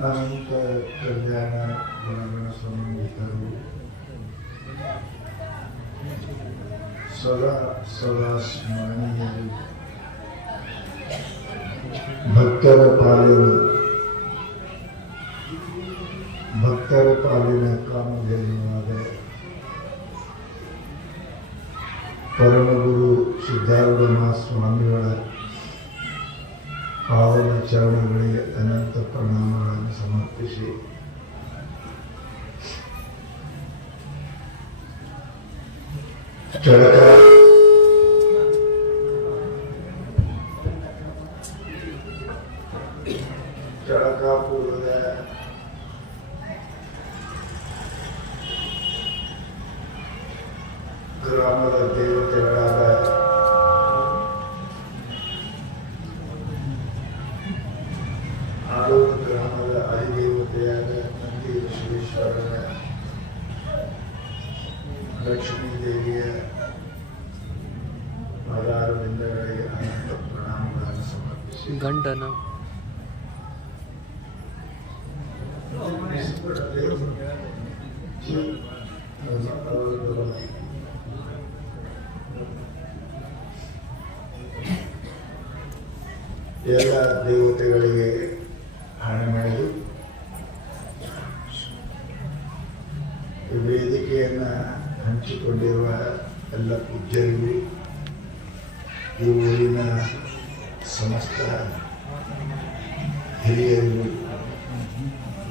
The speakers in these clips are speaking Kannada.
ಅನಂತ ಕಲ್ಯಾಣ ಗುಣಗಣ ಸಂಹಿತರು ಸದಾ ಸದಾ ಸ್ಮರಣೀಯರು ಭಕ್ತರ ಪಾಲಿನ ಭಕ್ತರ ಪಾಲಿನ ಕಾಮಧೇನುವಾದ ಪರಮಗುರು ಸಿದ್ಧಾರೂಢ ಸ್ವಾಮಿಗಳ ಪಾವನ ಚರಣಗಳಿಗೆ ಅನಂತ ಪ್ರಣಾಮಗಳನ್ನು ಸಮರ್ಪಿಸಿ ಚಳಕ ಚಳಕಾಪುರದ ಗ್ರಾಮದ ದೇವತೆಗಳಾದ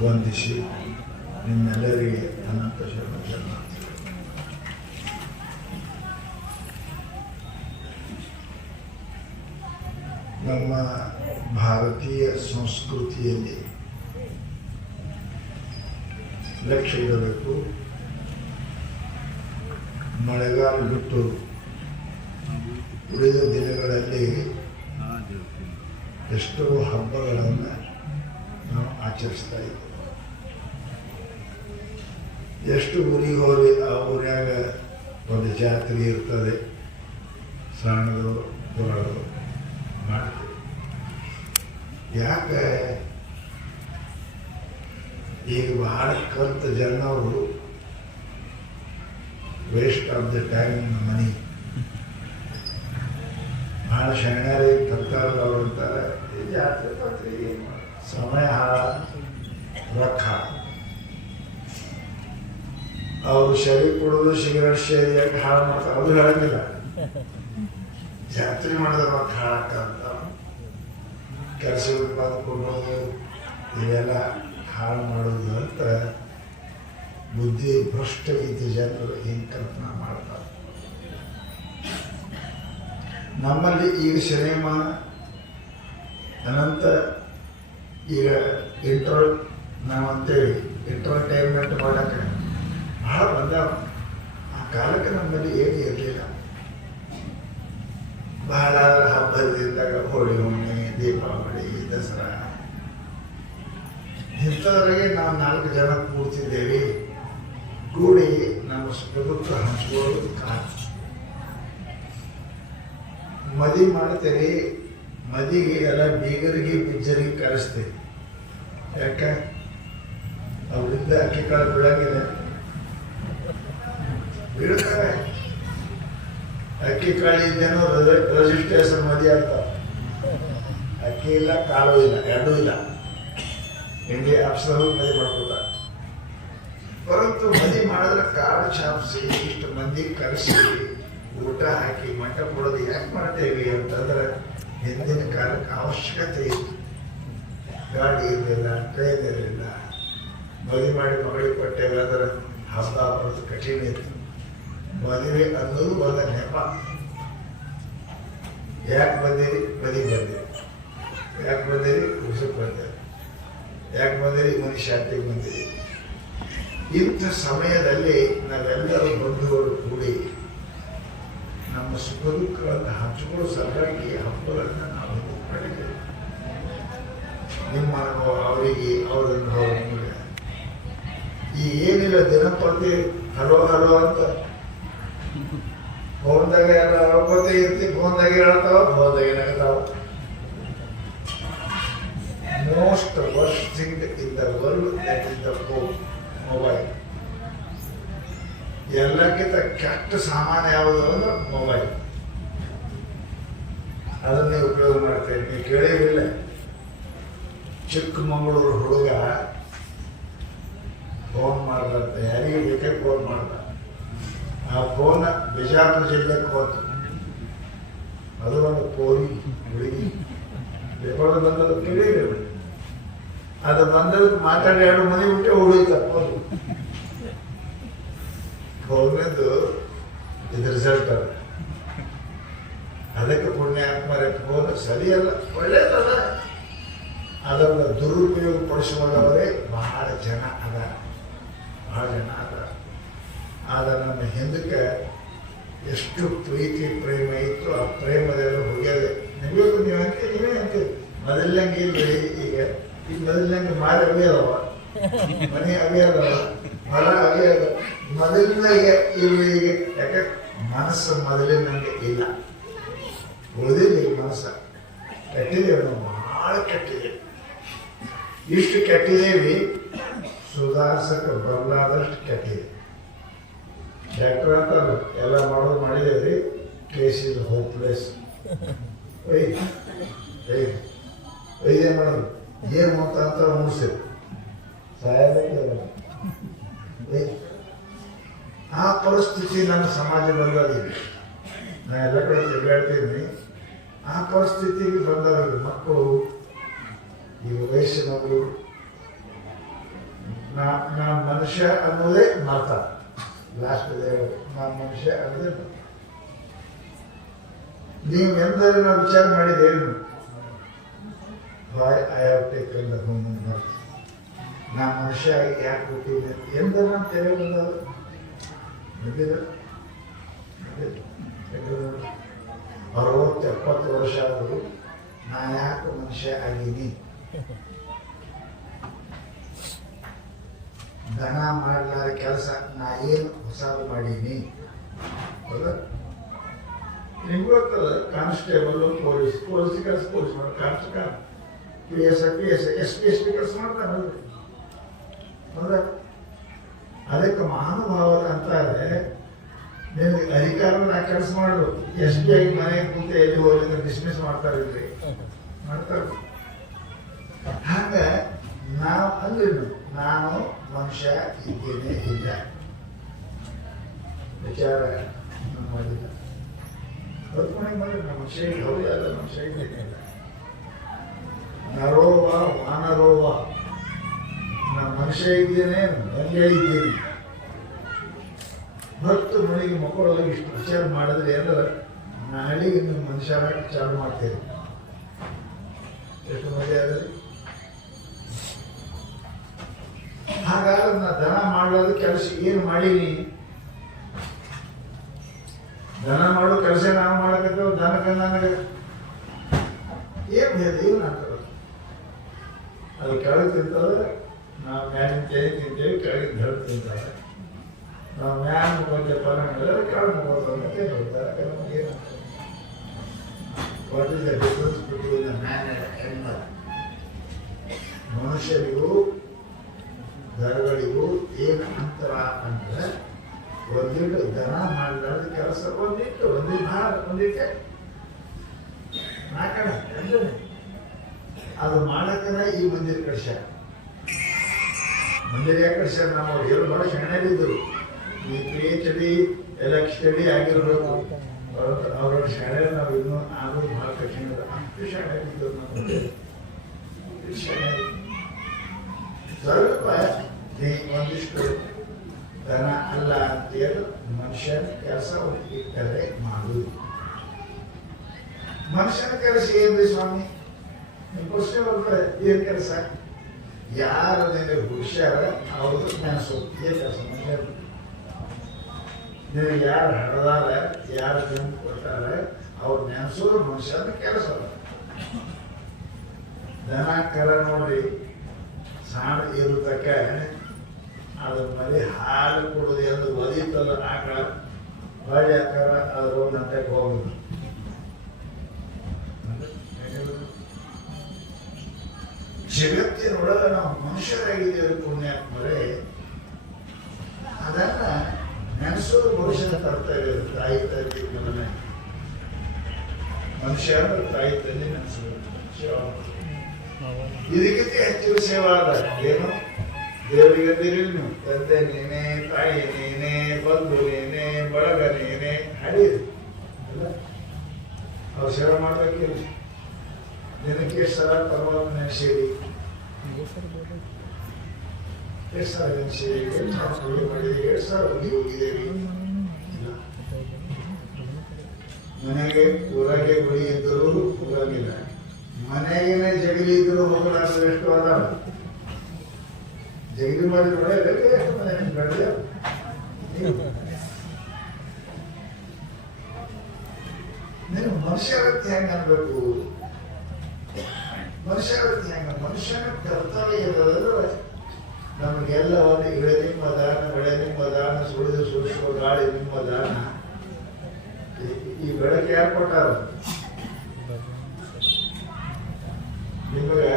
ವಂದಿಸಿ ನಿಮ್ಮೆಲ್ಲರಿಗೆ ಅನಂತ ಶರಣ ನಮ್ಮ ಭಾರತೀಯ ಸಂಸ್ಕೃತಿಯಲ್ಲಿ ಲಕ್ಷ ಇಡಬೇಕು ಮಳೆಗಾಲ ಬಿಟ್ಟು ಉಳಿದ ದಿನಗಳಲ್ಲಿ ಎಷ್ಟೋ ಹಬ್ಬಗಳನ್ನು ನಾವು ಆಚರಿಸ್ತಾ ಇದ್ದೇವೆ ಎಷ್ಟು ಊರಿಗೆ ಹೋಗಿ ಆ ಊರ್ಯಾಗ ಒಂದು ಜಾತ್ರೆ ಇರ್ತದೆ. ಸಣ್ಣದು ದೊಡ್ಡದು ಮಾಡ್ತೀವಿ. ಯಾಕೆ? ಈಗ ಬಹಳ ಕಲ್ತ ಜನವರು waste of the time money ಭಾಳ ಶರಣರೇ ಕಲ್ತಾರ ಅವ್ರು ಅಂತಾರೆ ಜಾತ್ರೆ ಪಾತ್ರೆ ಸಮಯ ಹಾಳ ರೊಕ್ಕ. ಅವರು ಶರಿ ಕೊಡೋದು ಸಿಗರೇಟ್ ಸೇರಿ ಯಾಕೆ ಹಾಳು ಮಾಡ್ತಾರೆ. ಅದು ಹೇಳಂಗಿಲ್ಲ ಜಾತ್ರೆ ಮಾಡಿದ್ರೆ ಮತ್ತೆ ಹಾಳಾಗ್ತಂತ ಕೆಲಸ ಕೊಡೋದು ಇವೆಲ್ಲ ಹಾಳು ಮಾಡೋದು ಅಂತ ಬುದ್ಧಿ ಭ್ರಷ್ಟ ಇದ್ದ ಜನರು ಹಿಂಗೆ ಕಲ್ಪನಾ ಮಾಡ್ತಾರೆ. ನಮ್ಮಲ್ಲಿ ಈಗ ಸಿನಿಮಾ ಅನಂತ ಈಗ ಇಂಟ್ರೋ ನಾವಂತೇಳಿ ಎಂಟರ್ಟೈನ್ಮೆಂಟ್ ಮಾಡೋಕ್ಕೆ ಭಾಳ ಬಂದಾವ ಆ ಕಾಲಕ್ಕೆ ನಮ್ಮಲ್ಲಿ ಏನು ಇರಲಿಲ್ಲ. ಬಹಳ ಹಬ್ಬದಿಂದಾಗ ಹೋಳಿ ಹುಣ್ಣಿ ದೀಪಾವಳಿ, ದಸರಾ. ಇಂಥವರೆಗೆ ನಾವು ನಾಲ್ಕು ಜನ ಕೂಡ್ತಿದ್ದೇವೆ ಕೂಡಿ ನಮ್ಮ ಪ್ರಭುತ್ವ ಹಂಚಿಕೊಳ್ಳೋದು ಕಾಲ ಮದಿ ಮಾಡ್ತೇವೆ. ಮದಿಗೆ ಎಲ್ಲ ಬೀಗರಿಗೆ, ಬಿಜ್ಜರಿಗೆ ಕರೆಸ್ತೇವೆ. ಯಾಕೆ? ಅವರಿಂದ ಅಕ್ಕಿ ಕಾಳು ಬೀಳಂಗಿಲ್ಲ ಬೀಳ್ತವೆ ಅಕ್ಕಿ ಕಾಳಿ ರಿಜಿಸ್ಟ್ರೇಷನ್ ಮದಿ ಆಗ್ತಾವ ಅಕ್ಕಿ ಇಲ್ಲ, ಕಾಳು ಇಲ್ಲ, ಎರಡೂ ಇಲ್ಲ. ಇಂಡಿಯಾ ಅಪ್ಸರು ಮದಿ ಮಾಡ್ಕೋತಾರೆ ಪರಂತು ಮದಿ ಮಾಡಿದ್ರೆ ಕಾಳು ಚಾಪ್ಸಿ, ಇಷ್ಟು ಮಂದಿ ಕರೆಸಿ, ಊಟ ಹಾಕಿ ಮಂಟ ಕೊಡೋದು ಯಾಕೆ ಮಾಡ್ತೇವೆ ಅಂತಂದ್ರೆ ಹಿಂದಿನ ಕಾಲಕ್ಕೆ ಅವಶ್ಯಕತೆ ಇತ್ತು ಗಾಡಿ ಇರಲಿಲ್ಲ ಟ್ರೈನ್ ಇರಲಿಲ್ಲ. ಮದಿ ಮಾಡಿ ಮಗಳಿಗೆ ಕೊಟ್ಟೇವೆ ಅಂದ್ರೆ ಹಬ್ಬ ಬರೋದು ಕಠಿಣ ಇತ್ತು. ಮದುವೆ ಅನ್ನೋದು ಒಂದು ನೆಪ. ಯಾಕೆ ಬಂದಿರಿ ಮದುವೆ ಬಂದಿರಿ ಯಾಕೆ ಬಂದಿರಿ ಉಸಕ್ಕೆ ಬಂದಿರಿ ಯಾಕೆ ಬಂದಿರಿ ಮನುಷ್ಯ ಶಾಂತಿಗೆ ಬಂದಿರಿ ಇಂಥ ಸಮಯದಲ್ಲಿ ನಾವೆಲ್ಲರೂ ಬಂಧುಗಳು ಕೂಡಿ ನಮ್ಮ ಸುಖ ದುಃಖಗಳನ್ನು ಹಂಚಿಕೊಳ್ಳೋ ಸಲುವಾಗಿ ಹಬ್ಬಗಳನ್ನು ನಾವು ಮಾಡಿದ್ದೇವೆ. ನಿಮ್ಮ ಅನುಭವ, ಅವರಿಗೆ, ಅವರ ಅನುಭವ ಈ ಏನಿಲ್ಲ ದಿನಪತಿ ಹಲೋ ಹಲೋ ಅಂತ ಫೋನ್ದಾಗ ಎಲ್ಲ ಹೇಳ್ಕೊತ ಇರ್ತಿ, ಫೋನ್ದಾಗ ಹೇಳ್ತಾವ, ಫೋನ್ದಾಗ ಏನಾಗ್ತಾವ? Most worst thing in the world that is the phone mobile ಎಲ್ಲಕ್ಕಿಂತ ಕೆಟ್ಟ ಸಾಮಾನು ಯಾವುದು ಅಂದ್ರೆ ಮೊಬೈಲ್ ಅದನ್ನೇ ಉಪಯೋಗ ಮಾಡ್ತೇವೆ ನೀವು ಕೇಳಿರಲಿಲ್ಲ. ಚಿಕ್ಕಮಗಳೂರು ಹುಡುಗ ಫೋನ್ ಮಾಡ್ದಂತೆ. ಯಾರಿಗೆ ಬೇಕೇ ಫೋನ್ ಮಾಡ್ದ ಆ ಫೋನ್ ಬಿಜಾಪುರ ಜಿಲ್ಲೆಗೆ ಹೋತು ಅದು ಒಂದು ಕೋರಿ ಹುಡುಗಿ ಬಂದದ್ದು ತಿಳಿಯಿರಿ ಅದು ಬಂದದ್ದು ಮಾತಾಡಿ ಎರಡು ಮನೆ ಬಿಟ್ಟೆ ಹುಡುಗಿ ತಪ್ಪೋದು. ಫೋನದ್ದು ಇದು ರಿಸಲ್ಟ್ ಅದ. ಅದಕ್ಕೆ ಪುಣ್ಯಾತ್ಮರೇ ಫೋನ್ ಸರಿಯಲ್ಲ, ಒಳ್ಳೇದಲ್ಲ. ಅದನ್ನು ದುರುಪಯೋಗ ಪಡಿಸುವವರೇ ಬಹಳ ಜನ ಅದ ಬಹಳ ಜನ ಅದ ಆದ ನಮ್ಮ ಹಿಂದಕ್ಕೆ ಎಷ್ಟು ಪ್ರೀತಿ, ಪ್ರೇಮ ಇತ್ತು ಆ ಪ್ರೇಮದೆಲ್ಲ ಹೋಗ್ಯದೆ. ನಿಮಗೂ ನೀವು ಅಂತ ನೀವೇ ಅಂತೀವಿ ಮೊದಲಂಗೆ ಇಲ್ಲ ಈಗ. ಈಗ ಮೊದಲಂಗೆ ಮಾರಿ ಅವೇ ಅದಾವ ಮನೆ ಅವೇ ಅದಾವ ಹೊಲ ಅವೇ ಅದ ಮೊದಲಿನಾಗೆ ಇವು ಈಗ. ಯಾಕೆ? ಮನಸ್ಸು ಮೊದಲಿನಂಗೆ ಇಲ್ಲ. ಉಳಿದಿಲ್ಲ ಈಗ ಮನಸ್ಸು. ಕೆಟ್ಟಿದ್ದೇವೆ ನಾವು ಭಾಳ ಕೆಟ್ಟಿದ್ದೇವೆ ಇಷ್ಟು ಕೆಟ್ಟಿದ್ದೇವೆ ಸುಧಾರಿಸಕ್ಕೆ ಬರಲಾದಷ್ಟು ಕೆಟ್ಟಿದೆ. ಡಾಕ್ಟರ್ ಅಂತ ಎಲ್ಲ ಮಾಡೋದು ಮಾಡಿದೇವ್ರಿ ಪ್ಲೇಸ್ ಇಸ್ ಏನು ಒಯ್ ಒಯ್ದೇ ಮಾಡೋದು? ಏನು ಅಂತ ಅಂತ ಮುಗಿಸಿ. ಸಾಯಬೇಕಿಲ್ಲ ಒಯ್ ಆ ಪರಿಸ್ಥಿತಿ ನನ್ನ ಸಮಾಜ ಬಂದದಿಲ್ಲ ನಾ ಎಲ್ಲ ಕಡೆ ತಿರುಗಾಡ್ತೀನಿ ಆ ಪರಿಸ್ಥಿತಿಗೆ ಬಂದವರಿಗೆ ಮಕ್ಕಳು, ಈ ವಯಸ್ಸಿನವರು. ನಾ ನಾ ಮನುಷ್ಯ ಅನ್ನೋದೇ ಮಾತಾ ಲಾಸ್ಟ್ ನಾ ಮನುಷ್ಯ ಅಲ್ಲದೆ ನೀವು ಎಂದರೆ ನಾವು ವಿಚಾರ ಮಾಡಿದ್ದೇನು? By I have taken the human birth ನಾ ಮನುಷ್ಯ ಯಾಕೆ ಕೊಟ್ಟಿದ್ದೆ ಎಂದರೆ ನಾನು ತೆರೆ ಬಂದವರು ಅರವತ್ತು ಎಪ್ಪತ್ತು ವರ್ಷ ಆದರೂ ನಾ ಯಾಕೆ ಮನುಷ್ಯ ಆಗೀನಿ ದನ ಮಾಡಲಾರ ಕೆಲಸ, ನಾ ಏನು ಹೊಸದು ಮಾಡೀನಿ? ನಿಮ್ಗೆ ಗೊತ್ತಲ್ಲ ಕಾನ್ಸ್ಟೇಬಲ್, ಪೊಲೀಸ್ ಪೊಲೀಸ್ ಕೆಲಸ, ಪೊಲೀಸ್ ಮಾಡಿ constable P S P S S P S P ಕೆಲಸ ಮಾಡ್ತಾರಲ್ರಿ ಹೌದಾ? ಅದಕ್ಕೆ ಮಹಾನುಭಾವರು ಅಂತಾರೆ ನಿಮ್ಗೆ ಅಧಿಕಾರ ನಾ ಕೆಲಸ ಮಾಡು. ಎಸ್ ಬಿ ಐ ಮನೆಗೆ ಕುಂತ ಎಲ್ಲಿ ಹೋಗಿ ಡಿಸ್ಮಿಸ್ ಮಾಡ್ತಾರಿಲ್ರಿ ಮಾಡ್ತಾರೆ ಹಂಗ ನಾವು ಅಂದ್ರೆ ನಾನು ಮನುಷ್ಯ ಇದ್ದೇನೆ ಇಲ್ಲ ವಿಚಾರ ಮಾಡಿಲ್ಲ. ಕಲ್ಪನೆ ಮಾಡಿ ನಮ್ಮ ಶೈಲಿ ಹೌದಲ್ಲ ನಮ್ಮ ಶೈಲಿ ಇಲ್ಲ ನರೋವ, ವಾನರೋವ, ನಾನು ಮನುಷ್ಯ ಇದ್ದೇನೆ ಹೆಂಗೆ ಇದ್ದೀನಿ. ಹತ್ತು ಮನೆಗೆ ಮಕ್ಕಳಾಗಿ ಇಷ್ಟು ವಿಚಾರ ಮಾಡಿದ್ರೆ ಎಲ್ಲ ನಾಳೆ ಇನ್ನು ಮನುಷ್ಯರ ಚಾಲು ಮಾಡ್ತೇವೆ. ಎಷ್ಟು ಮಜಾ ಅದ ಹಾಗಾದ್ರೆ ನಾ ದನ ಮಾಡಲಾದ ಕೆಲಸ ಏನು ಮಾಡೀನಿ? ದನ ಮಾಡೋ ಕೆಲಸ ನಾವು ಮಾಡಕತ್ತೇವೆ ದನಕ್ಕೆ ನನಗೆ ಏನು ಭೇದ, ಏನು ಆಗ್ತದೆ ಅದು? ಕೆಳಗೆ ತಿಂತಾರೆ ನಾವು ಮ್ಯಾಲಿನ ತೇಲಿ ತಿಂತೇವೆ ಕೆಳಗೆ ಧರ ತಿಂತಾರೆ ನಾವು ಮ್ಯಾಲ ಪರ ಮಾಡಿದ್ರೆ ಕೆಳಗೆ ಅಂತ ತಿಂತಾರೆ ಏನು what is the difference between the man and animal ಮನುಷ್ಯರಿಗೂ ದನಗಳಿಗೂ ಏನು ಅಂತರ ಅಂದ್ರೆ ಒಂದಿಟ್ಟು ದನ ಮಾಡಲಾರ್ದ ಕೆಲಸ, ಒಂದಿಟ್ಟು ಒಂದಿಟ್ಟು ಭಾಳ ಒಂದಿಟ್ಟೆ ನಾಲ್ಕಣ ಅದು ಮಾಡಕ್ಕನ ಈ ಮಂದಿರ ಕಡ್ಸ ಮಂದಿರ ಯಾಕೆ ನಮ್ಮ ನಾವು ಎಲ್ಲ ಭಾಳ ಶಾಣೆರಿದ್ದರು ಈ ಪಿ ಎಚ್ ಡಿ ಎಲ್ಲ ಡಿ ಆಗಿರ್ಬೇಕು. ಅವರ ಶಾಣೆ ನಾವು ಇನ್ನೂ ಆಗೋದು ಭಾಳ ಕಠಿಣ. ಅಷ್ಟು ಶರಣರಿದ್ದರು ನಮ್ಮ ಸ್ವಲ್ಪ ನೀ ಒಂದಿಷ್ಟು ದನ ಅಲ್ಲ ಅಂತೇಳಿ ಮನುಷ್ಯನ ಕೆಲಸ ಇಟ್ಟರೆ ಮಾಡು ಮನುಷ್ಯನ ಕೆಲಸ ಏನ್ರಿ ಸ್ವಾಮಿ ಪ್ರಶ್ನೆ ಬರ್ತದೆ ಏನ್ ಕೆಲಸ ಯಾರು ನಿನಗೆ ಹುಷಾರ ಅವ್ರದ್ದು ನೆನೆಸೋದು ಏನ್ ಕೆಲಸ ನಿನಗೆ ಯಾರು ಹಡದಾರ ಯಾರು ಜನ ಕೊಟ್ಟಾರ ಅವ್ರು ನೆನೆಸೋದು ಮನುಷ್ಯನ ಕೆಲಸ. ದನ ಕರ ನೋಡ್ರಿ ಸಾಣ ಇರುತ್ತಕ್ಕ ಅದ್ರ ಮರಿ ಹಾಲು ಕೊಡೋದು ಎಂದು ಒದೀತಲ್ಲ ಆಕಳ ಹೊಳ್ಳಿ ಆಕಾರ ಅದ್ರ ಒಂದು ಗಂಟೆಗೆ ಹೋಗುದು ಜಗತ್ತಿನೊಳಗೆ ನಾವು ಮನುಷ್ಯರಾಗಿದ್ದೇವೆ ಪುಣ್ಯಾತ್ಮರೇ, ಅದನ್ನ ನೆನೆಸೋದು ಮನುಷ್ಯನ ಕರ್ತವ್ಯ ತಾಯಿ ತಂದೆ ಮನೆ ಮನುಷ್ಯ ಅಂದ್ರೆ ತಾಯಿ ತಂದೆ ನೆನೆಸೋದು. ಇದಕ್ಕಿಂತ ಹೆಚ್ಚು ಸೇವಾ ಏನು? ದೇವರಿಗೆ ಅಂದಿರಲಿ ನೀವು ತಂದೆ ನೀನೇ, ತಾಯಿ ನೀನೇ, ಬಂಧು ನೀನೇ, ಬಳಗ ನೀನೇ ಹಡೀರಿ ಅಲ್ಲ? ಅವ್ರು ಸೇವೆ ಮಾಡ್ಬೇಕಿಲ್ಲ ದಿನಕ್ಕೆ ಎಷ್ಟು ಸಲ ಪರವಾಗಿ ನೆನೆಸಿರಿ? ಎಷ್ಟು ಸಲ ನೆನೆಸಿರಿ? ಎಷ್ಟು ಸಲ ಪೂಜೆ ಮಾಡಿರಿ? ಎಷ್ಟು ಊರಾಗೆ ಗುಡಿ ಇದ್ದರೂ ಹೋಗಂಗಿಲ್ಲ. ಮನೆಗೇನೆ ಜಗಲಿ ಇದ್ದರೂ ಹೋಗಲಾರ್ದು ಜಗಲಿ ಮಾಡಿ ನೀನು ಮನುಷ್ಯರತ್ತೆ ಹೆಂಗ ಅನ್ಬೇಕು? ಮನುಷ್ಯರತ್ತೆ ಹೆಂಗ ಮನುಷ್ಯನ ಕರ್ತವ್ಯ ಇರೋದ್ರೆ ನಮಗೆಲ್ಲ ಒಂದು ಇಳೆ ನಿಮ್ಮ ದಾನ ಬೆಳೆ ನಿಮ್ಮ ದಾನ, ಸುಳಿದು ಸುಳಿಸುವ ಗಾಳಿ ನಿಮ್ಮ ದಾನ. ಈ- ಬೆಳಕು ಯಾರು ಕೊಟ್ಟಾರ? ನಿಮಗೆ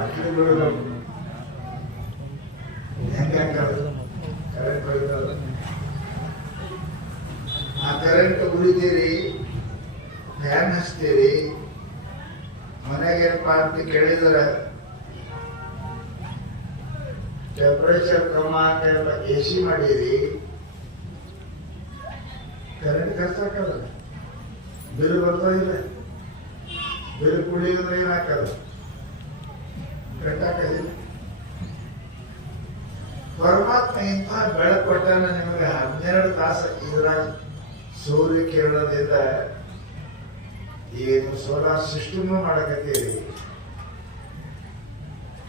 ಹಾಕೋದು ಕರೆಂಟ್ ಆ ಕರೆಂಟ್ ಉಳಿದಿರಿ ಫ್ಯಾನ್ ಹಚ್ತೀರಿ ಮನೆಗೆ ಏನಪ್ಪಾ ಅಂತ ಕೇಳಿದ್ರೆ ಟೆಂಪರೇಚರ್ ಕಮ್ಮಿ ಎಲ್ಲ ಎ ಸಿ ಮಾಡಿರಿ ಕರೆಂಟ್ ಖರ್ಚಾಕಲ್ಲ ಬಿಲ್ ಬರ್ತದಿಲ್ಲ ಬಿಲ್ ಕುಡಿಯೋದ್ರೆ ಏನಾಕಲ್ಲ ಕಟ್ಟಾಕದಿಲ್ಲ ಪರಮಾತ್ಮ ಇಂಥ ಬೆಳಕು ನಿಮಗೆ ಹನ್ನೆರಡು ತಾಸು ಇದ್ರಾಗ ಸೂರ್ಯ ಕಿರಣದಿಂದ ಏನು ಸೋಲಾರ್ ಸಿಸ್ಟಮ್ ಮಾಡಕತ್ತೀರಿ.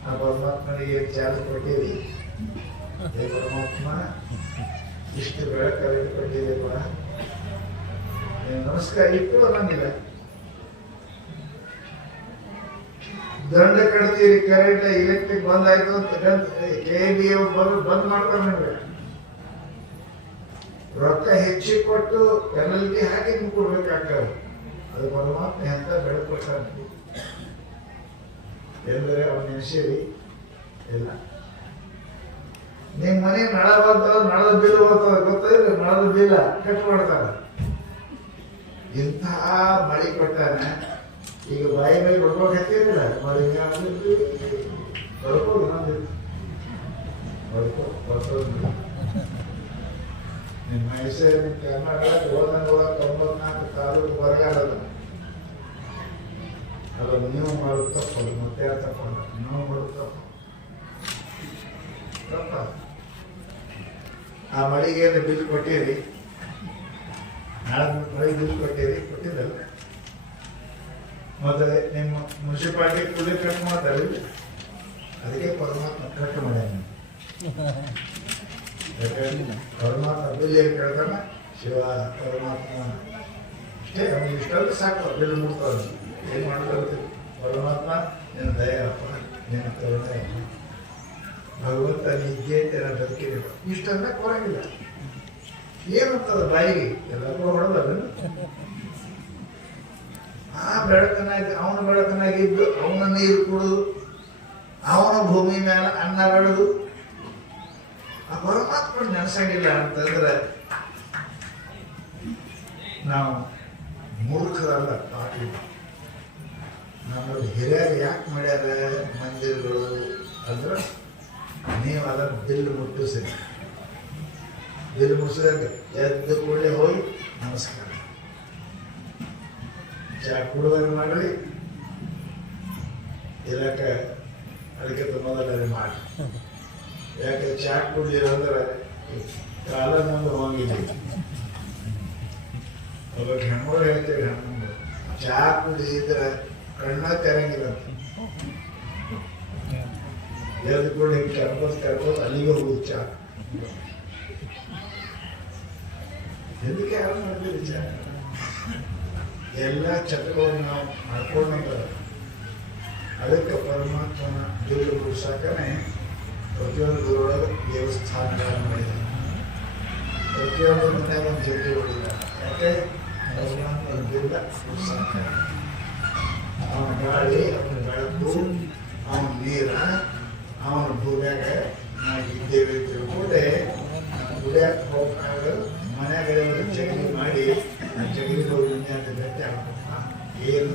ಆ ಪರಮಾತ್ಮನಿಗೆ ಚಾರ್ಜ್ ಕೊಟ್ಟಿರಿ? ಪರಮಾತ್ಮ, ಇಷ್ಟು ಬೆಳಕು ಕೊಟ್ಟಿದ್ದೀರಪ್ಪ ನೀವು ನಮಸ್ಕಾರ ಇಟ್ಟು ಅನ್ನಂಗಿಲ್ಲ ದಂಡ ಕಟ್ತೀರಿ, ಕರೆಂಟ್ ಎಲೆಕ್ಟ್ರಿಕ್ ಬಂದ್ ಆಯ್ತು ಅಂತ ಕೆ ಬಂದು ಬಂದ್ ಮಾಡ್ತಾರೆ ನಿಮ್ಗೆ. ರೊಕ್ಕ ಹೆಚ್ಚಿಗೆ ಕೊಟ್ಟು ಪೆನಲ್ಟಿ ಹಾಕಿ ನಿಮ್ಗೆ ಕೊಡ್ಬೇಕಾಗ್ತದೆ ಅದು ಪರಮಾತ್ಮ ಎಂತ ಬೆಳಕು ಕೊಟ್ಟಾನೆ ಎಂದರೆ ಅವ್ನು ನೆನೆಸಿರಿ, ಇಲ್ಲ. ನಿಮ್ಮ ಮನೆ ನಳ ಬಂತ ನಳದ ಬಿಲ್ ಬರ್ತದ ಗೊತ್ತಿಲ್ಲ ನಳದ ಬಿಲ್ಲ ಕಟ್ ಮಾಡ್ತಾರ. ಇಂತಹ ಮಳಿ ಕೊಟ್ಟಾನೆ ಈಗ ಬಾಯಿ ಬರ್ಕೊಂಡು ಹತ್ತಿರಲಿಲ್ಲ ಮಳೆ ಬಡ್ಕೋದು ನಂದು. ಬಡ್ಕೋ ಬರ್ತದ ನಿಮ್ಮ ಹೆಸರು ಕರ್ನಾಟಕ ಓದಂಗಳ ತೊಂಬತ್ನಾಲ್ಕು ತಾಲೂಕು ಬರಗಾಲದ. ಅದು ನೀವು ಮಾಡೋದು ತಪ್ಪಲ್ಲ ಮತ್ತೆ ಯಾರು ತಪ್ಪಲ್ಲ ನೀವು ಮಾಡೋದು ತಪ್ಪು. ತಪ್ಪ. ಆ ಮಳಿಗೆ ಬಿಲ್ ಕೊಟ್ಟಿರಿ. ನಾಳೆ ಮಳೆ ಬಿಲ್ ಕೊಟ್ಟಿರಿ. ಕೊಟ್ಟಿದ್ದಲ್ಲ. ಮತ್ತೆ ನಿಮ್ಮ ಮುನ್ಸಿಪಾಲಿಟಿ ಕೂಲಿ ಕಟ್ ಮಾಡ್ತಾರೆ ಅದಕ್ಕೆ ಪರಮಾತ್ಮ ಕಟ್ ಮಾಡ್ಯಾನ ಪರಮಾತ್ಮ ಬಿಲ್ ಏನು ಕೇಳ್ತಾನ? ಶಿವ ಪರಮಾತ್ಮ. ಅಷ್ಟೇ ಅವ್ನಿಗೆ ಇಷ್ಟಲ್ಲಿ ಸಾಕು, ಬಿಲ್ ಮುಡ್ತಾನೆ ಏನು ಮಾಡ್ತಾರೆ ಪರಮಾತ್ಮ, ನಿನ್ನ ದಯಪ್ಪ ನಿನ್ನ ಕರುಣೆ ಭಗವಂತ ನಿದ್ದೆ ಅಂತ ನಾನು ಬದುಕಿದೆ ಇಷ್ಟನ್ನ ಕೊರಂಗಿಲ್ಲ. ಏನಂತದ ಬಾಯಿಗೆ? ಎಲ್ಲರೂ ಹೊಡೆದಲ್ಲ ಆ ಬೆಳಕನಾಗಿ, ಅವನ ಬೆಳಕನಾಗಿದ್ದು ಅವನ ನೀರು ಕುಡಿದು, ಅವನ ಭೂಮಿ ಮೇಲೆ ಅನ್ನ ಬೆಳೆದು, ಆ ಪರಮಾತ್ಮ ನೆನೆಸಂಗಿಲ್ಲ ಅಂತಂದ್ರೆ ನಾವು ಮೂರ್ಖರಲ್ಲ ಪಾಠಿ ನಮ್ಮಲ್ಲಿ ಹಿರಿಯರು ಯಾಕೆ ಮಾಡ್ಯಾರ ಮಂದಿರಗಳು ಅಂದ್ರೆ ನೀವು ಅದನ್ನು ಬಿಲ್ ಮುಟ್ಟಿಸಿ. ಬಿಲ್ ಮುಟ್ಟಿಸಿದ್ರೆ ಎದ್ದು ಕೂಡಲೇ ಹೋಗಿ ನಮಸ್ಕಾರ. ಕುಡುವಾಗ ಮಾಡ್ರಿ ಇದಕ್ಕೆ ಅದಕ್ಕೆ ಮೊದಲೇ ಮಾಡಿ. ಯಾಕೆ ಚಾ ಕುಡ್ಲಿಲ್ಲ ಅಂದ್ರೆ ಕಾಲ ಮುಂದೆ ಹೋಗಿದೆ. ಅವಾಗ ಹೆಣ್ಮಗಳು ಹೇಳ್ತೇವೆ ಹೆಣ್ಮಗಳು ಚಾ ಕುಡಿದಿದ್ರೆ ಕಣ್ಣ ತೆರಂಗಿಲ್ಲ. ಎದ್ದು ಕೂಡ ಹಿಂಗೆ ಕರ್ಕೋತ್ ಕರ್ಕೋತ್ ಅಲ್ಲಿಗೆ ಹೋಗುದು ಚಾ. ಎದಕ್ಕೆ ಯಾರು ಮಾಡ್ತೀವಿ ಚಾ? ಎಲ್ಲ ಚಕ್ರವನ್ನು ನಾವು ಮಾಡ್ಕೊಂಡಂಗ ಅದಕ್ಕೆ ಪರಮಾತ್ಮನ ದೇವರು ಉಡ್ಸಕ್ಕನೆ ಪ್ರತಿಯೊಂದು ಊರೊಳಗೆ ದೇವಸ್ಥಾನಗಳನ್ನು ಮಾಡಿದ ಪ್ರತಿಯೊಂದು ಮನೆಯಾಗ ಒಂದು ಜಗ್ಗಿ ಹೊಡಿದ ಯಾಕೆ? ಪರಮಾತ್ಮನ ದೇವ್ರ ಉಡ್ಸಕ್ಕ ಅವನ ಗಾಳಿ, ಅವನ ಬೆಳಕು, ಅವನ ನೀರ, ಅವನ ಭೂಮ್ಯಾಗ ನಾವು ಇದ್ದೇವೆ ತಿಳ್ಕೊಂಡೆ ಗುಡಿಯಾಗ ಹೋಗ್ದಾಗ ಮನ್ಯಾಗ ಜಗಲಿ ಮಾಡಿ ಅಂತ ಭೇಟಿ ಆಗ್ಬೇಕು ಏನು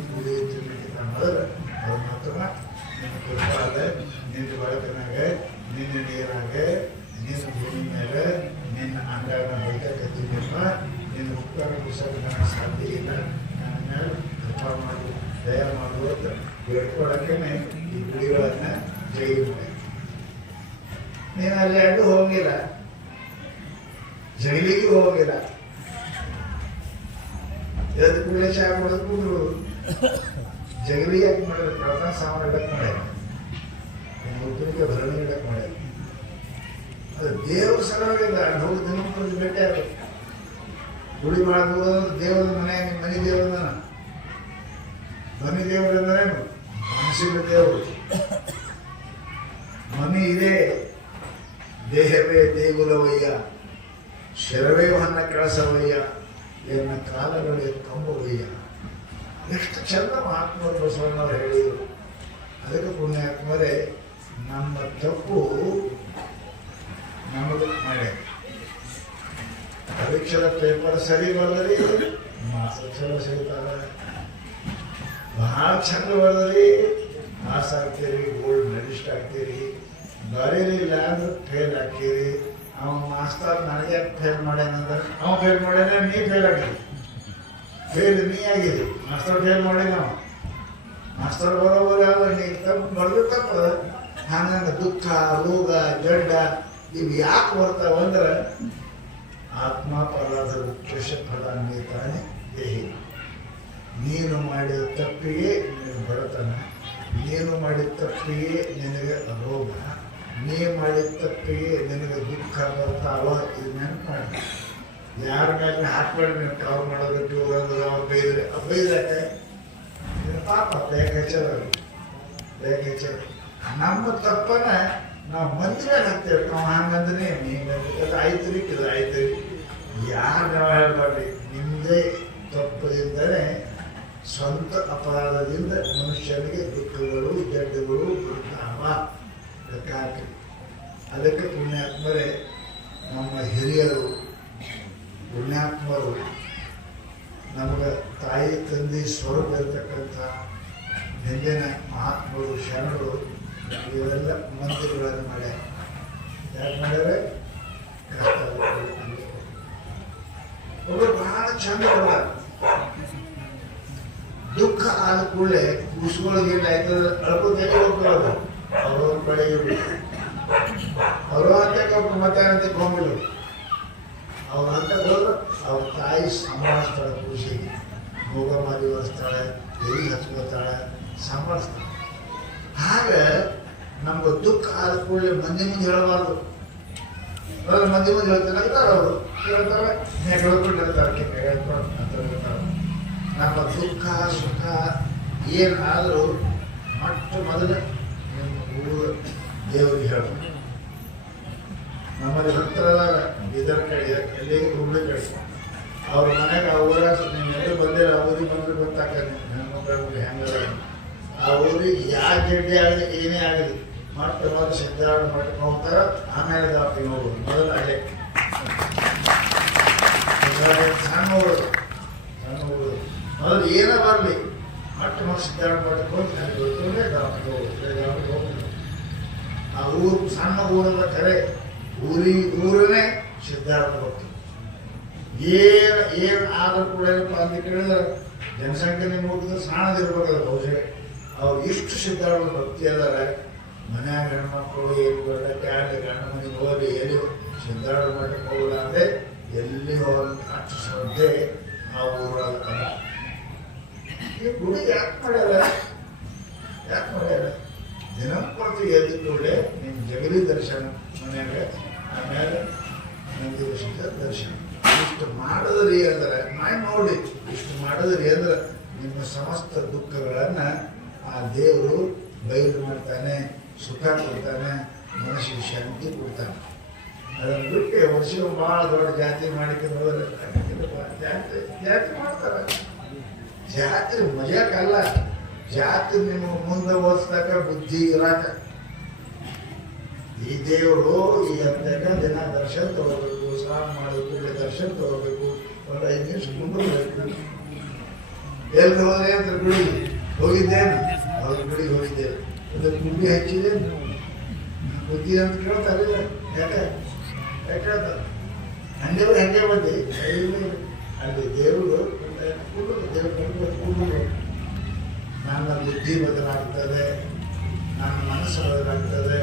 ತಿನ್ನಲಿಕ್ಕೆ ಮೊದಲು ಪರಮಾತ್ಮ ನಿನ್ನ ಕೃಪಾದ ನಿನ್ನ ಬೆಳಕಿನಾಗ ನಿನ್ನ ನಿನ್ನ ಭೂಮಿ ಮೇಲೆ, ನಿನ್ನ ಅಂಗಾರನ ಬೈಕತ್ತಿದ್ದಪ್ಪ ನಿನ್ನ ಉಪಕಾರ ಕುಸಕ್ಕೆ ನನಗೆ ಸಾಧ್ಯ ನನ್ನ ಮೇಲೆ ಕೃಪಾ ಮಾಡು ದಯ ಮಾಡು ಅಂತ ಬೇಡ್ಕೊಳಕ್ಕೇನೆ ಈ ಗುಡಿಗಳನ್ನ ಜೈಲು ಮಾಡಿ ನೀನು ಅಲ್ಲಿ ಅಡ್ಡು ಹೋಗಿಲ್ಲ ಜೈಲಿಗೂ ಹೋಗಿಲ್ಲ ಎದ್ದು ಕೂಡಲೇ ಚಾ ಮಾಡೋದು ಕೂಡ್ರು ಜಗಲಿ ಯಾಕೆ ಮಾಡಿದ್ರೆ ಕಳತ ಸಾಮಾನು ಇಡಕ್ ಮಾಡ್ಯಾರ ಮುದ್ರಿಗೆ ಭರಣಿ ಇಡಕ್ ಮಾಡ್ಯಾರ ಅದು ದೇವ್ರ ಸಲುವಾಗಿಲ್ಲ ಅಲ್ಲಿ ಹೋಗಿ ದಿನ ಭೇಟಿ ಆಗ್ಬೇಕು ಗುಡಿ ಮಾಡೋದು ದೇವರ ಮನೆ ಮನೆ ದೇವರ ಮನೆ ದೇವರು ಅಂದ್ರೇನು ಮನಸ್ಸಿನ ದೇವರು ಮನೆ ಇದೆ ದೇಹವೇ ದೇಗುಲವಯ್ಯ ಶರವೇ ಹೊನ್ನ ಕೆಳಸವಯ್ಯ ಎನ್ನ ಕಾಲಗಳೇ ಕಂಬವಯ್ಯ ಎಷ್ಟು ಚಂದ ಮಹಾತ್ಮರ ಬಸವಣ್ಣವ್ರು ಹೇಳಿದರು. ಅದಕ್ಕೆ ಪುಣ್ಯ ಪುಣ್ಯಾತ್ಮರೇ, ನಮ್ಮ ತಪ್ಪು ನಮಗೆ ಮಾಡ್ಯಾರ ಪರೀಕ್ಷೆದ ಪೇಪರ್ ಸರಿ ಬರದ್ರಿ ಮಾಸ ಚಲೋ ಸಿಗ್ತಾರೆ ಭಾಳ ಚಂದ ಬರದ್ರಿ ಪಾಸ್ ಆಗ್ತೀರಿ ಗೋಲ್ಡ್ ಮೆಡಿಸ್ಟ್ ಆಗ್ತೀರಿ ಬರೀಲಿಲ್ಲ ಅಂದ್ರೆ ಫೇಲ್ ಆಗ್ತೀರಿ ಅವ ಮಾಸ್ತರ್ ನನಗೆ ಫೇಲ್ ಮಾಡ್ಯಾನಂದ್ರೆ ಅವ ಫೇಲ್ ಮಾಡ್ಯಾನ ನೀ ಫೇಲ್ ಆಗಿದೆ ಫೇಲ್ ನೀ ಆಗಿದೆ ಮಾಸ್ತರ್ ಫೇಲ್ ಮಾಡ್ಯಾನ ಅವ ಮಾಸ್ತರ್ ಬರೋಬರ ನೀ ತಪ್ಪು ಬರೆದು ತಪ್ಪು ಹಂಗಂಗೆ ದುಃಖ, ರೋಗ ಜಡ್ಡ ಇವು ಯಾಕೆ ಬರ್ತಾವ ಅಂದ್ರೆ ಆತ್ಮ ಪರಾಧ ಉತ್ಕೃಷ್ಟ ಫಲ ತಾನೆ ದೇಹಿ. ನೀನು ಮಾಡಿದ ತಪ್ಪಿಗೆ ನಿನಗೆ ಬಡತನ. ನೀನು ಮಾಡಿದ ತಪ್ಪಿಗೆ ನಿನಗೆ ರೋಗ. ನೀ ಮಾಡಿದ ತಪ್ಪಿಗೆ ನಿನಗೆ ದುಃಖ ಬರ್ತಾವ ಇದು ನೆನಪು ಮಾಡಿ ಯಾರ ಮೇಲೆ ಹಾಕ್ಬೇಡಿ ನೀನು ಕವರ್ ಮಾಡೋದಕ್ಕೆ ಹೋಗೋದು ಅವ್ರು ಬೈದ್ರೆ ಅವ್ರು ಬೈದ್ರಾಕೆ ಪಾಪ ಬೇಗ ಹೆಚ್ಚದ ಬೇಗ ಹೆಚ್ಚದ ನಮ್ಮ ತಪ್ಪನ ನಾವು ಮಂದಿ ಮೇಲೆ ಹಾಕ್ತೇವೆ ನಾವು ಹಂಗಂದ್ರೆ ನೀವು ಅದು ಆಯ್ತು ರೀ, ಇದು ಆಯ್ತು ರೀ. ಯಾರು ನಾವು ಹೇಳ್ಬಾರ್ರಿ ನಿಮ್ಮದೇ ತಪ್ಪದಿಂದಲೇ ಸ್ವಂತ ಅಪರಾಧದಿಂದ ಮನುಷ್ಯನಿಗೆ ದುಃಖಗಳು ಜಡ್ಡುಗಳು ಬರ್ತಾವ ಅದಕ್ಕಾಗಿ ಅದಕ್ಕೆ ಪುಣ್ಯಾತ್ಮರೇ ನಮ್ಮ ಹಿರಿಯರು, ಪುಣ್ಯಾತ್ಮರು, ನಮಗೆ ತಾಯಿ, ತಂದೆ ಸ್ವರೂಪ ಇರತಕ್ಕಂಥ ಹಿಂದಿನ ಮಹಾತ್ಮರು, ಶರಣರು, ಇವೆಲ್ಲ ಮಂದಿರಗಳನ್ನು ಮಾಡ್ಯಾರ. ಯಾಕೆ ಮಾಡ್ಯಾರ? ಬಹಳ ಚಂದ ದುಃಖ ಆದ ಕೂಡಲೇ ಕೂಸ್ಗಳಿಗೆ ಏನಾಯ್ತು ಅಳ್ಕೋತೇನೆ ಹೋಗ್ಕೊಳ್ಳೋದು ಅವರು ಕಡೆಗೆ ಅವರು ಅಂತ ಒಬ್ರು ಮತ್ತೆ ಅಂತ ಕೊಂಬಿಲ್ಲ ಅವ್ರು ಅಂತ ಹೋದ್ರು ಅವ್ರ ತಾಯಿ ಸಂಭಾಳಿಸ್ತಾಳೆ ಮೂಗ ಮಾಡಿ ಒರೆಸ್ತಾಳೆ, ಎಲ್ಲಿ ಹಚ್ಕೋತಾಳೆ ಸಂಭಾಳಿಸ್ತಾಳೆ. ಹಾಗೆ ನಮ್ಗೆ ದುಃಖ ಆದ ಕೂಡಲೇ ಮಂದಿ ಮುಂದೆ ಹೇಳಬಾರ್ದು. ಅವ್ರು ಮಂದಿ ಮುಂದೆ ಹೇಳ್ತಾರೆ ಅವರು. ಹೇಳ್ತಾರೆ ಹೇಳ್ಕೊಂಡು ಹೇಳ್ತಾರೆ ಹೇಳ್ಕೊಂಡು ಅಂತ ಹೇಳ್ತಾರೆ. ನಮ್ಮ ದುಃಖ, ಸುಖ ಏನಾದರೂ ಮೊಟ್ಟ ಮೊದಲು ದೇವರಿಗೆ ಹೇಳೋದು. ನಮ್ಮಲ್ಲಿ ಹತ್ತಿರ ಇದರ ಕಡೆ, ಎಲ್ಲಿ ಹುಬ್ಳಿ ಕಡೆ ಅವ್ರ ಮನೆಗೆ ಆ ಊರಾಗ ನೀನು ಎಲ್ಲಿ ಬಂದಿಲ್ಲ ಆ ಊರಿಗೆ ಬಂದ್ರೆ ಗೊತ್ತಾಗ್ತದೆ ಹೆಣ್ಮಕ್ಳಿಗೆ ಹೆಂಗದ ಆ ಊರಿಗೆ ಯಾವ ಗೆಡ್ಡೆ ಆಗಲಿ ಏನೇ ಆಗಲಿ ಮತ್ತೆ ಮತ್ತೆ ಸಿದ್ಧಾರಣ ಮಾಡ್ಕೊಂಡು ಹೋಗ್ತಾರ ಆಮೇಲೆ ದವಾಖಾನೆ ಹೋಗೋದು ಮೊದಲು ಅಲ್ಲೇ ಸಣ್ಣ ಊರು. ಸಣ್ಣ ಊರು. ಮೊದಲು ಏನೇ ಬರಲಿ ಮತ್ತೆ ಮತ್ತೆ ಸಿದ್ಧಾರಣ ಮಾಡ್ಕೊಂಡು ನನಗೆ ಗೊತ್ತೇ ದವಾಖಾನೆ ಹೋಗೋದು ಊರು ಸಣ್ಣ ಊರಲ್ಲ ಕರೆ, ಊರಿ ಊರನೇ ಸಿದ್ಧಾರ್ಥ ಭಕ್ತಿ ಏನು ಏನು ಆದರೂ ಕೂಡ ಏನಪ್ಪ ಅಂತ ಕೇಳಿದ್ರೆ ಜನಸಂಖ್ಯೆ ನಿಮ್ಗೆ ಹೋಗಿದ್ರೆ ಸಾಣದಿರ್ಬೇಕಲ್ಲ ಬಹುಶಃ. ಅವ್ರು ಇಷ್ಟು ಸಿದ್ಧಾರ್ಥ ಭಕ್ತಿ ಅದಾರ ಮನ್ಯಾಗ ಹೆಣ್ಮಕ್ಳು ಏನು ಬೇಡ ಕ್ಯಾಂಡ್ ಗಂಡ ಮನೆಗೆ ಹೋಗಿ ಎಲ್ಲಿ ಸಿದ್ಧಾರ್ಥ ಮಠಕ್ಕೆ ಹೋಗಲ್ಲ ಅಂದರೆ ಎಲ್ಲಿ ಹೋಗಿ ಅಷ್ಟು ಶ್ರದ್ಧೆ ಆ ಊರಲ್ಲಿ ಈ ಗುಡಿ ಯಾಕೆ ಮಾಡ್ಯಾರ? ಯಾಕೆ ಮಾಡ್ಯಾರ? ದಿನಂಪ್ರತಿ ಎದ್ದು ಕೂಡಲೇ ನಿಮ್ಮ ಜಗಲಿ ದರ್ಶನ ಮನೆಯಾಗ ಆಮೇಲೆ ನಂದಿ ವರ್ಷದ ದರ್ಶನ. ಇಷ್ಟು ಮಾಡಿದ್ರಿ ಅಂದ್ರೆ ಮಾಯ ನೋಡಿ, ಇಷ್ಟು ಮಾಡಿದ್ರಿ ಅಂದ್ರೆ ನಿಮ್ಮ ಸಮಸ್ತ ದುಃಖಗಳನ್ನು ಆ ದೇವರು ಬಯಲು ಮಾಡ್ತಾನೆ, ಸುಖ ಕೊಡ್ತಾನೆ, ಮನಸ್ಸಿಗೆ ಶಾಂತಿ ಕೊಡ್ತಾನೆ. ಅದನ್ನು ಬಿಟ್ಟು ವರ್ಷ ಭಾಳ ದೊಡ್ಡ ಜಾತಿ ಮಾಡಿಕೊಂಡು ಜಾತ್ರೆ ಜಾತ್ರೆ ಜಾತಿ ಮಾಡ್ತಾರೆ. ಜಾತ್ರೆ ಮಜಾಕಲ್ಲ. ಜಾತ್ರೆ ನಿಮ್ಮ ಮುಂದೆ ಓದಿಸ್ದಾಗ ಬುದ್ಧಿ ಇರಾಕ. ಈ ದೇವರು ಈ ಹತ್ತಕ್ಕ ದಿನ ದರ್ಶನ ತಗೋಬೇಕು, ಸ್ನಾನ ಮಾಡಬೇಕು ದರ್ಶನ ತಗೋಬೇಕು, ಒಂದು ಐದು ನಿಮಿಷ ಕುಂಡ್ರಬೇಕು ಎಲ್ಲಿ ಹೋದ್ರೆ ಅಂತ ಗುಡಿ, ಹೋಗಿದ್ದೇನು? ಅವ್ರ ಗುಡಿಗೆ ಹೋಗಿದ್ದೇನೆ ಅದ್ರ ಗುಂಡಿ ಹಚ್ಚಿದೆ ಬುದ್ಧಿ ಅಂತ ಕೇಳ್ತಾರೆ ಯಾಕೆ? ಯಾಕೆ ಹಂಗೆ ಹಂಗೆ ಬಂದೆ. ಅಲ್ಲಿ ದೇವರು ದೇವರು ಬುದ್ಧಿ ಬದಲಾಗ್ತದೆ ನನ್ನ ಮನಸ್ಸು ಬದಲಾಗ್ತದೆ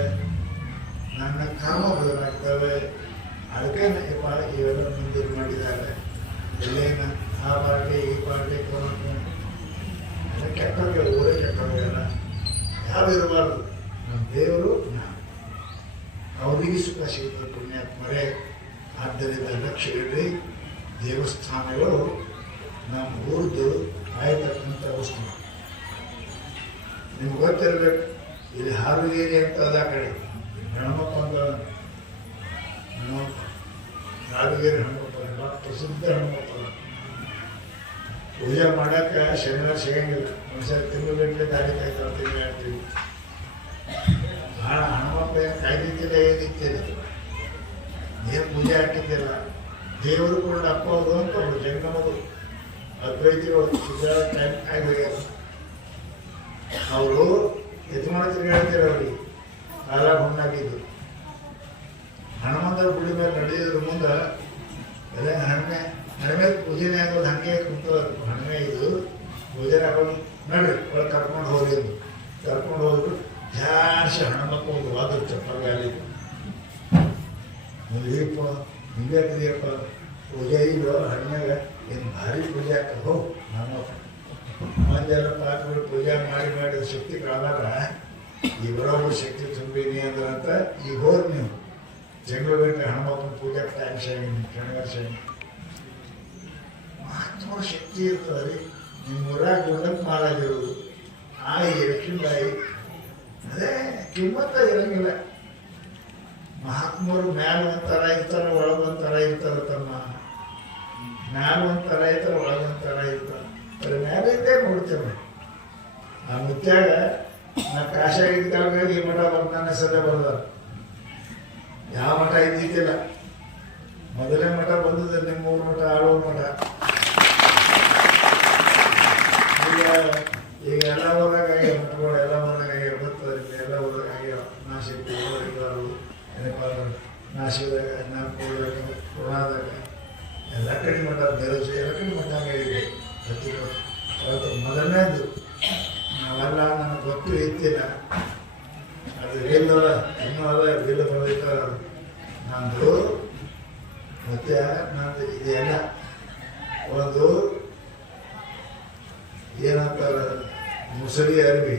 ನನ್ನ ಕರ್ಮ ಬದಲಾಗ್ತವೆ. ಅದಕ್ಕೆ ಇವೆಲ್ಲ ಮುಂದೆ ಮಾಡಿದ್ದಾರೆ ಎಲ್ಲೇನ ಆ ಪಾರ್ಟಿ ಈ ಪಾರ್ಟಿ ಕೆಟ್ಟವ್ರಿಗೆ ಊರೇ ಕೆಟ್ಟವ್ರಿಗೆಲ್ಲ ಯಾವ ಇರಬಾರ್ದು ನಮ್ಮ ದೇವರು ನಾನು ಅವರಿಗೆ ಸುಖ ಸಿಗುತ್ತೆ ಪುಣ್ಯಾತ್ಮರೇ ಆದ್ದರಿಂದ ಲಕ್ಷ್ಯ ಇಡ್ರಿ ದೇವಸ್ಥಾನಗಳು ನಮ್ಮ ಊರ್ದು ಆಯ್ತಕ್ಕಂಥ ವಸ್ತು ನಿಮ್ಗೆ ಗೊತ್ತಿರ್ಬೇಕು ಇಲ್ಲಿ ಹಾರುಗೇರಿ ಅಂತ ಅದ ಆ ಕಡೆ ಹನುಮಪ್ಪ ಅಂತ ಹನುಮಪ್ಪ ಹಾರುಗೇರಿ ಹನುಮಪ್ಪ ಭಾಳ ಪ್ರಸಿದ್ಧ ಹನುಮಪ್ಪ ಪೂಜೆ ಮಾಡಕ್ಕೆ ಶನಿವಾರ ಸಿಗಂಗಿಲ್ಲ ಒಂದ್ಸರಿ ತಿಂಗಳು ಗಂಟೆ ದಾರಿ ಕಾಯ್ತಾವ ತಿಂಗಳು ಹೇಳ್ತೀವಿ ಭಾಳ ಹನುಮಪ್ಪ ಏನು ಕಾಯ್ದಿದ್ದಿಲ್ಲ ಏನಿತ್ತಿಲ್ಲ ಏನು ಪೂಜೆ ಹಾಕಿದ್ದಿಲ್ಲ ದೇವರು ಕೂಡ ಅಪ್ಪ ಹೌದು ಅಂತ ಅವರು ಜಂಗಮದು ಅದ್ವೈತಿಗಳು ಸಿದ್ಧಾರ ಟೈಮ್ ಕಾಯ್ದೋಗ್ಯಾರ ಅವರು ಯಜಮಾನ ತಿರುಗಾಡ್ತಾರೆ ಅವ್ರಿಗೆ ಹುಣ್ಣಾಗಿದ್ದು ಹನುಮಂತರ ಗುಡಿ ಮೇಲೆ ನಡೆಯೋದ್ರ ಮುಂದೆ ಎಲ್ಲ ಹಣಮೆ ಹಣಮೆ ಪೂಜೆನೇ ಆಗೋದು ಹಂಗೆ ಕುಂತು ಹಣಮೆ ಇದು ಪೂಜೆ ಆಗೋದು ನಡ್ರಿ ಒಳಗೆ ಕರ್ಕೊಂಡು ಹೋಗಿ ಕರ್ಕೊಂಡು ಹೋದ್ರು, ಜಾಸ್ತಿ ಹಣಮಕ್ಕ ಒಂದು ವಾದ ಚಪ್ಪಲ್ ಗಾಲಿ ಏಪ್ಪ ಹಿಂಗ್ಯಾಕ್ರಿಯಪ್ಪ ಪೂಜೆ ಇದು ಹಣ್ಣಾಗ ಏನು ಭಾರಿ ಪೂಜೆ ಆಗ್ತದೆ. ಹೋ ನಮ್ಮ ಮಂದೆಲ್ಲ ಪಾತ್ಗಳು ಪೂಜೆ ಮಾಡಿ ಮಾಡಿದ ಶಕ್ತಿ ಕಾಲಾರ ಈ ಶಕ್ತಿ ತುಂಬಿನಿ ಅಂದ್ರೆ ಅಂತ ಈಗ ಹೋದ್ ನೀವು ಬಿಟ್ಟರೆ ಹನುಮಪ್ಪನ ಪೂಜೆ ಟೈಮ್ ಆಗಿನಿ ಶನಿವಾರ ಶಾಗಿ ಮಹತ್ವ ಶಕ್ತಿ ಇರ್ತದೆ ರೀ ನಿಮ್ಮ ಊರಾಗ ಗುಂಡಪ್ಪ ಮಹಾರಾಜರು ಆಯಿ ಲಕ್ಷ್ಮೀಬಾಯಿ ಅದೇ ಕಿಮ್ಮತ್ತ ಇರಂಗಿಲ್ಲ. ಮಹಾತ್ಮರು ಮ್ಯಾಲ ಒಂಥರ ಇರ್ತಾರ ಒಳಗೊಂಥರ ಇರ್ತಾರ ತಮ್ಮ. ಮ್ಯಾಲ ಒಂಥರ ಇರ್ತಾರ ಒಳಗೊಂಥರ ಇರ್ತಾರ. ಅದ್ರ ಮ್ಯಾಲಿಂದೇ ನೋಡ್ತೇವೆ. ಆ ಮುತ್ಯಾಗ ನಾ ಕಾಶಾಗಿದ್ದ ಕಾಲದಾಗ ಈ ಮಠ ಬರ್ತಾನೆ ಸದ್ಯ ಬರದ. ಯಾವ ಮಠ ಇದ್ದಿದ್ದಿಲ್ಲ. ಮೊದಲೇ ಮಠ ಬಂದದ ನಿಮ್ಮ ಊರ ಮಠ, ಆಳೂರು ಮಠ. ಈಗ ಈಗ ಎಲ್ಲ ಊರಾಗ ಆಗ್ಯಾವ ಮಠಗಳು ಎಲ್ಲ ಊರಾಗ ಆಗ್ಯಾವ ಗೊತ್ತದ ಎಲ್ಲ ಊರಾಗ ಆಗ್ಯಾವ ನಾಶಕ್ಕೆ ಊರಿಗಾರು ಏನಪ್ಪ ನಾಸಿಕದಾಗ, ನಾಗ್ಪುರದಾಗ, ಪುರಾದಾಗ, ಎಲ್ಲ ಕಡೆ ಮಠ ಬೆರಸು ಎಲ್ಲ ಕಡೆ ಮಠ ಆಗಿದೆ ಪ್ರತಿ ಮೊದಲನೇದು. ನಾವೆಲ್ಲ ನನಗೆ ಗೊತ್ತು ಇತ್ತಿಲ್ಲ ಅದು ಇಲ್ಲ ಇನ್ನೂ ಅಲ್ಲ ಬಂದಿತ್ತ ನಂದು, ಮತ್ತೆ ನಂದು ಇದೆಲ್ಲ ಒಂದು ಏನಂತಾರ, ಮುಸಳಿ ಅರಿವಿ.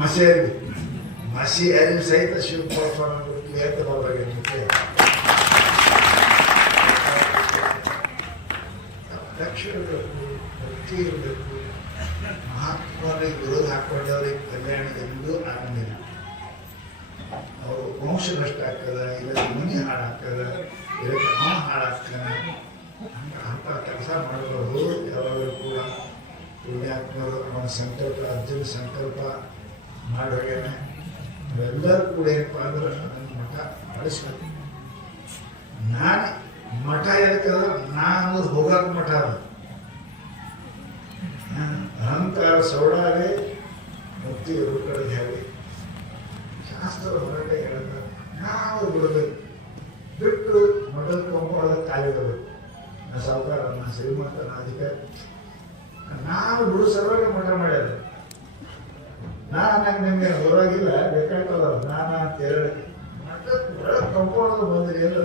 ಮಸಿ ಅರಿವಿ. ಮಸಿ ಅರಿವಿ ಸಹಿತ ಶಿವಕುಮಾರ ಅಂತ ಬರ್ಬೇಕು ಮುಖ್ಯ ಪ್ರತಿ ಇರಬೇಕು. ಮಹಾತ್ಮರಿಗೆ ವಿರೋಧ ಹಾಕೊಂಡವ್ರಿಗೆ ಕಲ್ಯಾಣ ಎಂದೂ ಆಗಲಿಲ್ಲ. ಅವರು ವಂಶ ನಷ್ಟ ಆಗ್ತದ ಇಲ್ಲ ಮುನಿ ಹಾಳಾಗ್ತದ ಇಲ್ಲ ಕ್ರಮ ಹಾಳಾಗ್ತಾನೆ ಅಂತ ಕೆಲಸ ಮಾಡಬಾರ್ದು ಯಾವಾಗಲೂ ಕೂಡ ಪುಣ್ಯಾತ್ಮರು ಅವನ ಸಂಕಲ್ಪ, ಅರ್ಜುನ ಸಂಕಲ್ಪ ಮಾಡೋಗೇನೆ ಅವೆಲ್ಲರೂ ಕೂಡ ಏನಪ್ಪ ಅಂದ್ರೆ ನನ್ನ ಮಠ ಬಳಸ್ಬೇಕು ನಾನು ಮಠ ಎದಕ್ಕದ ನಾನು ಹೋಗಕ್ಕೆ ಮಠ ಅದು. ಅಹಂಕಾರ ಸೌಡಾಗೆ ಮುಕ್ತಿ ಕಡೆ ಹೇಳಿ. ಶಾಸ್ತ್ರ ಹೊರಟ ಹೇಳ್ತಾರೆ ನಾವು ಬಿಡಬೇಕು ಬಿಟ್ಟು ಮೊದಲು ಕೊಂಬಳದ ಕಾಲಿಡಬೇಕು ನಾ ಸಾವುಕಾರ, ನಾ ಶ್ರೀಮಂತ, ನಾ ಅಧಿಕಾರಿ. ನಾವು ಬಿಡು ಸರ್ವಾಗಿ ಮಠ ಮಾಡ್ಯಾರ. ನಾನು ನಿಮಗೆ ಹೊರಗಿಲ್ಲ ಬೇಕಾಗ್ತದ ನಾನು ಅಂತ ಹೇಳಿ ಒಳಗೆ ಕಂಪೌಂಡ್ ಬಂದ್ರಿ ಎಲ್ಲ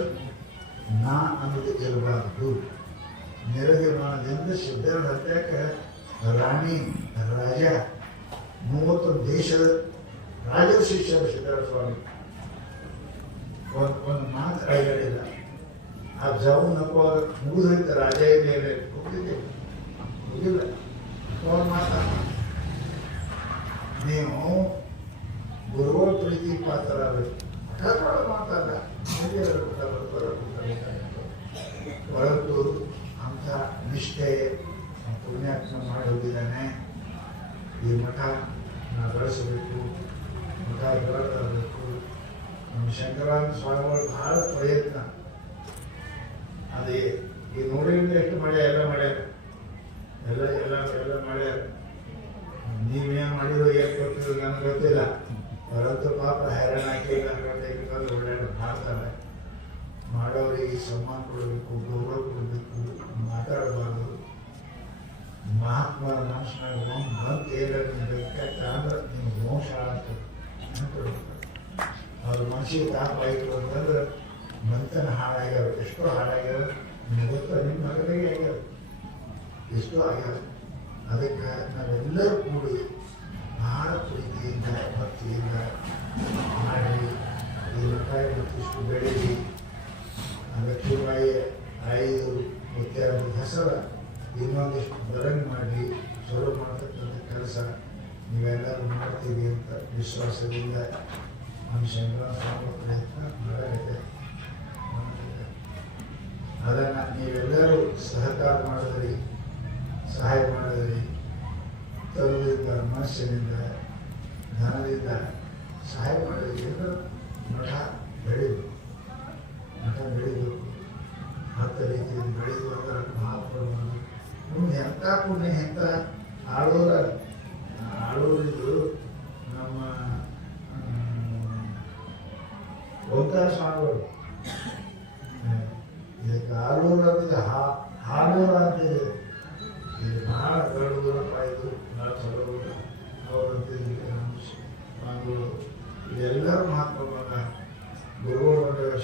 ನಾ ಅನ್ನೋದು ಇರಬಾರ್ದು ನಿರ್ಗಮನದಿಂದ ಸಿದ್ಧರ ಹತ್ಯಕ್ಕೆ ರಾಣಿ, ರಾಜ, ಮೂವತ್ತು ದೇಶದ ರಾಜ ಶಿಷ್ಯರು ಸಿದ್ಧಾರ್ಥ ಸ್ವಾಮಿ ಒಂದು ಒಂದು ಮಾತು ಕೈಗಳಿಲ್ಲ ಆ ಜಾವು ನಕ್ಕೋ ಮುಗಿದೋಯ್ತು, ರಾಜ ಮೇಲೆ ಹೋಗ್ತಿದ್ದೆ ಮುಗಿಲ್ಲ. ಅವ್ರು ಮಾತಾ ನೀವು ಗುರುಗಳ ಪ್ರೀತಿ ಪಾತ್ರರಾಗಬೇಕು. ಮಠದೊಳಗೆ ಮಾತಾಡ ಹೊರತು ಅಂಥ ನಿಷ್ಠೆ ಪುಣ್ಯಾತ್ಮ ಮಾಡಿ ಹೋಗಿದ್ದಾನೆ ಈ ಮಠ ಬೆಳೆಸಬೇಕು, ಮಠ ಬೆಳಕಾಗಬೇಕು ನಮ್ಮ ಶಂಕರಾನಂದ ಸ್ವಾಮಿಗಳು ಬಹಳ ಪ್ರಯತ್ನ. ಅದೇ, ಈ ನೋಡಿದ್ರೆ ಎಷ್ಟು ಮಳೆ, ಎಲ್ಲ ಮಾಡ್ಯಾರ ಎಲ್ಲ ಎಲ್ಲ ಎಲ್ಲ ಮಾಡ್ಯಾರ ನೀವೇನು ಮಾಡಿರೋ ಏನು ಗೊತ್ತಿಲ್ಲ ನನಗೆ ಗೊತ್ತಿಲ್ಲ ಹೊರತು ಪಾಪ ಹೈರಾಣ ಹಾಕಿ ನನಗೆ ಒಳ್ಳೆಯ ಮಾಡ್ತಾರೆ ಮಾಡೋರಿಗೆ ಸನ್ಮಾನ ಕೊಡಬೇಕು ಗೌರವ ಕೊಡಬೇಕು ಮಾತಾಡಬಾರ್ದು ಮಹಾತ್ಮರ ಮನುಷ್ಯನಾಗ ಒಂದು ಬಂತು ಏನಾದ್ರು ಬೇಕಾಗ್ತ ಅಂದ್ರೆ ನಿಮ್ಗೆ ಮೋಸ ಆಗ್ತದೆ ಅನ್ಕೊಳ್ಬೇಕು ಅವ್ರ ಮನಸ್ಸಿಗೆ ತಾಪ ಆಯಿತು ಅಂತಂದ್ರೆ ಮಂತನ ಹಾಳಾಗ್ಯಾವ ಎಷ್ಟೋ ಹಾಳಾಗ್ಯಾವ ನಿಮ್ಗೆ ಗೊತ್ತ ನಿಮ್ಮ ಮಗನಿಗೆ ಆಗ್ಯಾವ ಎಷ್ಟೋ ಆಗ್ಯಾವ ಅದಕ್ಕೆ ನಾವೆಲ್ಲರೂ ಕೂಡಿ ಬಹಳ ಪ್ರೀತಿಯಿಂದ ಭಕ್ತಿಯಿಂದ ಮಾಡಿ ಈ ಮಠ ಇವತ್ತಿಷ್ಟು ಬೆಳೀಲಿ ಲಕ್ಷ್ಮೀಬಾಯಿ ಐದು ಮುತ್ಯಾರ ಹೆಸರು ಇನ್ನೊಂದಿಷ್ಟು ಬರಂಗ್ ಮಾಡಿ ಶುರು ಮಾಡ್ತಕ್ಕಂಥ ಕೆಲಸ ನೀವೆಲ್ಲರೂ ಮಾಡ್ತೀವಿ ಅಂತ ವಿಶ್ವಾಸದಿಂದ ಮನುಷ್ಯನ ಸ್ವಾಮಿ ಪ್ರಯತ್ನ ಮಾಡಲಿದೆ ಅದನ್ನು ನೀವೆಲ್ಲರೂ ಸಹಕಾರ ಮಾಡಿದ್ರಿ ಸಹಾಯ ಮಾಡಿದ್ರಿ ತರುವುದರಿಂದ ಮನಸ್ಸಿನಿಂದ ಧನದಿಂದ ಸಹಾಯ ಮಾಡಿದ್ರಿ ಎಲ್ಲರೂ ಮಠ ಬೆಳಿಬೇಕು ಮಠ ಬೆಳಿಬೇಕು ಹತ್ತ ರೀತಿಯಲ್ಲಿ ಬೆಳೆದು ಅದರ ಮಹಾಪ್ರಭು ಮುಂದೆ ಎಂಥ ಪುಣ್ಯ ಎಂಥ ಆಳೋರ ಆಳೋರಿದ್ದು ನಮ್ಮ ಓಂಕಾರ ಸ್ವಾಮಿಗಳು ಹ್ಮ್. ಇದಕ್ಕೆ ಹಾ ಹಾಲೂರ ಅಂತ ಇದೆ ಇದು ಭಾಳ ದೊಡ್ಡ ದೂರಪ್ಪ ಇದು ಬಹಳ ಚಲೋ ಅವರಂತ ಸ್ವಾಮಿಗಳು ಇದೆಲ್ಲರೂ ಮಹಾತ್ಮಗಳನ್ನ ಗುರುಗಳು ಬಂದಾಗ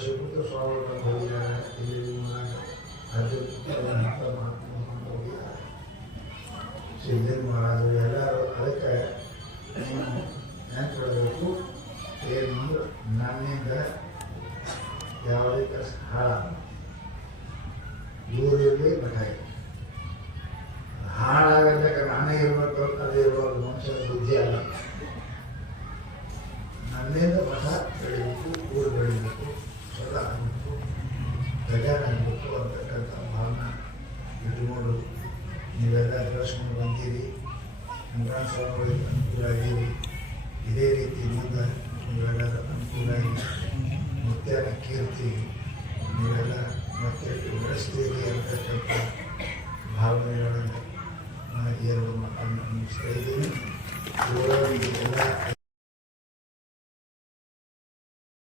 ಹೋಗಿದ್ದಾರೆ. ಇಲ್ಲಿ ಮಹಾತ್ಮ ಹೋಗಿದ್ದಾರೆ.